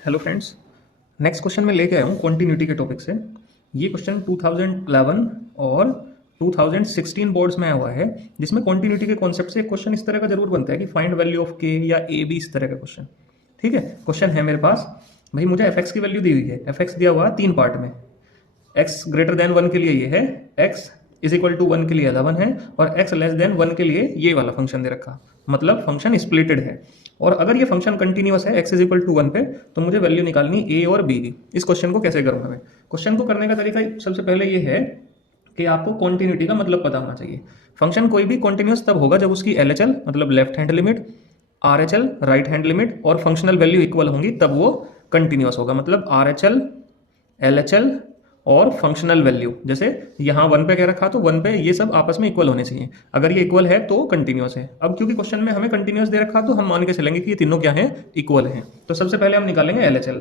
Hello friends. Next question मैं लेके आया हूँ कॉन्टिन्यूटी के टॉपिक से। ये क्वेश्चन 2011 और 2016 बोर्ड्स में आया हुआ है, जिसमें कॉन्टिन्यूटी के कॉन्सेप्ट से एक क्वेश्चन इस तरह का जरूर बनता है कि फाइंड वैल्यू ऑफ के या ए बी, इस तरह का क्वेश्चन। ठीक है, क्वेश्चन है मेरे पास। भाई मुझे एफ एक्स की वैल्यू दी हुई है, एफ एक्स दिया हुआ है 3 पार्ट में। एक्स ग्रेटर देन 1 के लिए ये है, एक्स इज इक्वल टू 1 के लिए 11 है, और एक्स लेस देन 1 के लिए ये वाला फंक्शन दे रखा, मतलब फंक्शन स्प्लिटेड है। और अगर ये फंक्शन कंटिन्यूअस है एक्स इज इक्वल टू 1 पे, तो मुझे वैल्यू निकालनी ए और बी की। इस क्वेश्चन को कैसे करूँगा मैं? क्वेश्चन को करने का तरीका सबसे पहले ये है कि आपको कॉन्टिन्यूटी का मतलब पता होना चाहिए। फंक्शन कोई भी कॉन्टिन्यूअस तब होगा जब उसकी एल एच एल मतलब left hand limit, are H L right hand limit और फंक्शनल वैल्यू इक्वल होंगी, तब वो कंटिन्यूअस होगा। मतलब are H L, L H L और फंक्शनल वैल्यू, जैसे यहाँ 1 पे कह रखा तो 1 पे ये सब आपस में इक्वल होने चाहिए। अगर ये इक्वल है तो कंटिन्यूअस है। अब क्योंकि क्वेश्चन में हमें कंटिन्यूअस दे रखा तो हम मान के चलेंगे कि ये तीनों क्या हैं, इक्वल हैं। तो सबसे पहले हम निकालेंगे एल एच एल।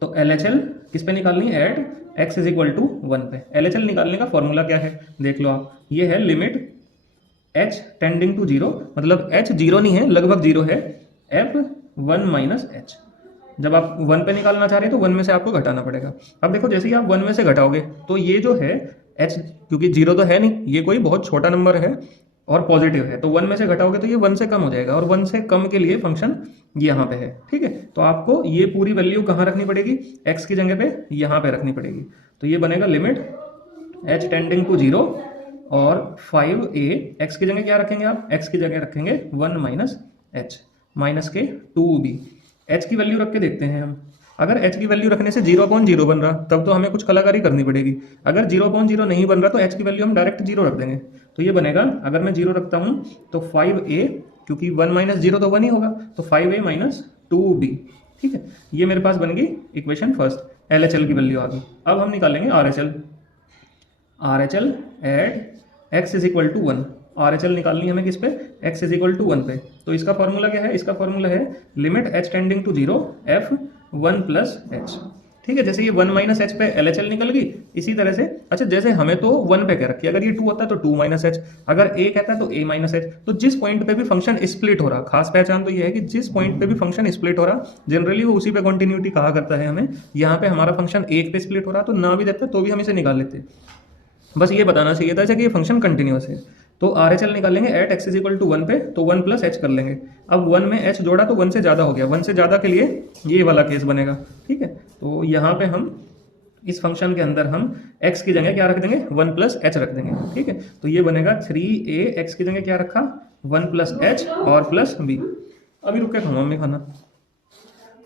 तो एल एच एल किस पे निकालनी है? At x is equal to 1 पे। एल एच एल निकालने का फॉर्मूला क्या है देख लो आप, ये है limit h tending to zero, मतलब एच जीरो नहीं है, लगभग जीरो है, एफ 1 माइनस एच। जब आप 1 पे निकालना चाह रहे हैं तो 1 में से आपको घटाना पड़ेगा। अब देखो जैसे ही आप 1 में से घटाओगे तो ये जो है h, क्योंकि जीरो तो है नहीं, ये कोई बहुत छोटा नंबर है और पॉजिटिव है, तो 1 में से घटाओगे तो ये 1 से कम हो जाएगा, और 1 से कम के लिए फंक्शन यहाँ पे है। ठीक है, तो आपको ये पूरी वैल्यू कहाँ रखनी पड़ेगी? x की जगह पे यहाँ पे रखनी पड़ेगी। तो ये बनेगा limit h tending to zero और 5a, x की जगह क्या रखेंगे आप? x की जगह रखेंगे 1 माइनस एच माइनस के 2b। h की वैल्यू रख के देखते हैं हम। अगर h की वैल्यू रखने से 0.0 बन रहा तब तो हमें कुछ कलाकारी करनी पड़ेगी। अगर 0.0 नहीं बन रहा तो h की वैल्यू हम डायरेक्ट 0 रख देंगे। तो ये बनेगा, अगर मैं 0 रखता हूँ तो 5a, क्योंकि 1 माइनस जीरो तो 1 ही होगा, तो 5a माइनस 2b। ठीक है, ये मेरे पास बन गई equation first. L H L की वैल्यू आ गई। अब हम निकालेंगे R H L. R H L at x is equal to 1। R H L निकालनी है हमें किस पे? एक्स इज इक्वल टू 1 पे। तो इसका फॉर्मूला क्या है? इसका फॉर्मूला है limit h tending to zero f 1 plus h. ठीक है, जैसे ये 1 माइनस एच पे एल एच एल निकल गई, इसी तरह से अच्छा जैसे हमें तो 1 पे कह रखी है, अगर ये 2 होता है तो 2 माइनस एच, अगर a कहता है तो a माइनस एच। तो जिस पॉइंट पे भी फंक्शन स्प्लिट हो रहा, खास पहचान तो ये है कि जिस पॉइंट पे भी फंक्शन स्प्लिट हो रहा जनरली वो उसी पे कॉन्टिन्यूटी कहा करता है हमें। यहाँ पे हमारा फंक्शन एक पे स्प्लिट हो रहा तो ना भी देते तो भी हम इसे निकाल लेते। बस ये बताना चाहिए था कि ये फंक्शन कंटिन्यूअस है। तो आर एच एल निकालेंगे at x is equal to 1 पे, तो 1 प्लस एच कर लेंगे। अब 1 में एच जोड़ा तो 1 से ज़्यादा हो गया, 1 से ज़्यादा के लिए ये वाला केस बनेगा। ठीक है, तो यहाँ पे हम इस फंक्शन के अंदर हम x की जगह क्या रख देंगे? 1 प्लस एच रख देंगे। ठीक है, तो ये बनेगा 3a, x की जगह क्या रखा? 1 प्लस एच और प्लस b। अभी रुक के खाऊंगा मम्मी खाना।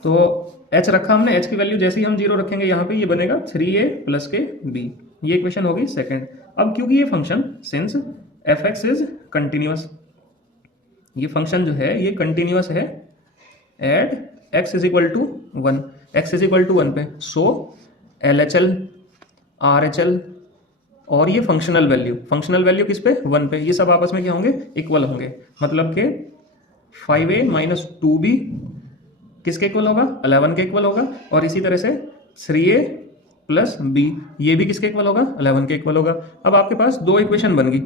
तो h रखा हमने, h की वैल्यू जैसे ही हम 0 रखेंगे यहाँ पे, ये बनेगा 3a प्लस के b। ये इक्वेशन होगी सेकंड। अब क्योंकि ये function since f x is continuous, ये फंक्शन जो है ये कंटिन्यूअस है at x is equal to 1, x is equal to 1 पे। So L H L, R H L और ये फंक्शनल वैल्यू किस पे? 1 पे। ये सब आपस में क्या होंगे? इक्वल होंगे। मतलब कि 5a माइनस 2b किसके इक्वल होगा? 11 के इक्वल होगा। और इसी तरह से 3a प्लस b, ये भी किसके इक्वल होगा? 11 के इक्वल होगा। अब आपके पास दो इक्वेशन बन गई।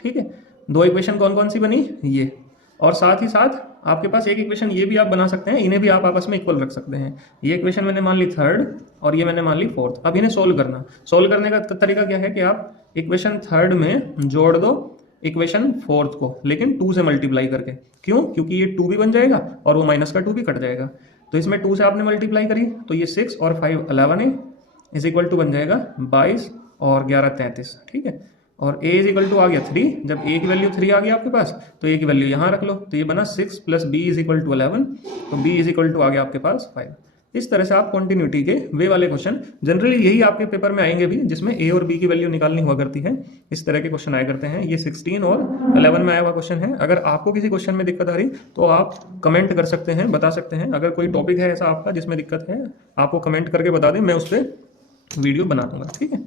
ठीक है, दो इक्वेशन कौन कौन सी बनी? ये, और साथ ही साथ आपके पास एक इक्वेशन ये भी आप बना सकते हैं, इन्हें भी आप आपस में इक्वल रख सकते हैं। ये इक्वेशन मैंने मान ली थर्ड और ये मैंने मान ली फोर्थ। अब इन्हें सोल्व करना, सोल्व करने का तरीका क्या है कि आप इक्वेशन थर्ड में जोड़ दो इक्वेशन फोर्थ को, लेकिन 2 से मल्टीप्लाई करके। क्यों? क्योंकि ये 2 भी बन जाएगा और वो माइनस का 2 भी कट जाएगा। तो इसमें 2 से आपने मल्टीप्लाई करी तो ये 6 और 5 11 है, इज इक्वल टू बन जाएगा 22 और 11 33। ठीक है, और a इज इक्वल टू आ गया 3। जब a की वैल्यू 3 आ गई आपके पास तो a की वैल्यू यहाँ रख लो, तो ये बना 6 plus b is equal to 11, तो b इज इक्वल टू आ गया आपके पास 5। इस तरह से आप कॉन्टिन्यूटी के वे वाले क्वेश्चन, जनरली यही आपके पेपर में आएंगे भी, जिसमें a और b की वैल्यू निकालनी हुआ करती है। इस तरह के क्वेश्चन आया करते हैं। ये 16 और 11 में आया हुआ क्वेश्चन है। अगर आपको किसी क्वेश्चन में दिक्कत आ रही तो आप कमेंट कर सकते हैं, बता सकते हैं। अगर कोई टॉपिक है ऐसा आपका जिसमें दिक्कत है, आपको कमेंट करके बता दें, मैं उस पर वीडियो बना दूंगा। ठीक है।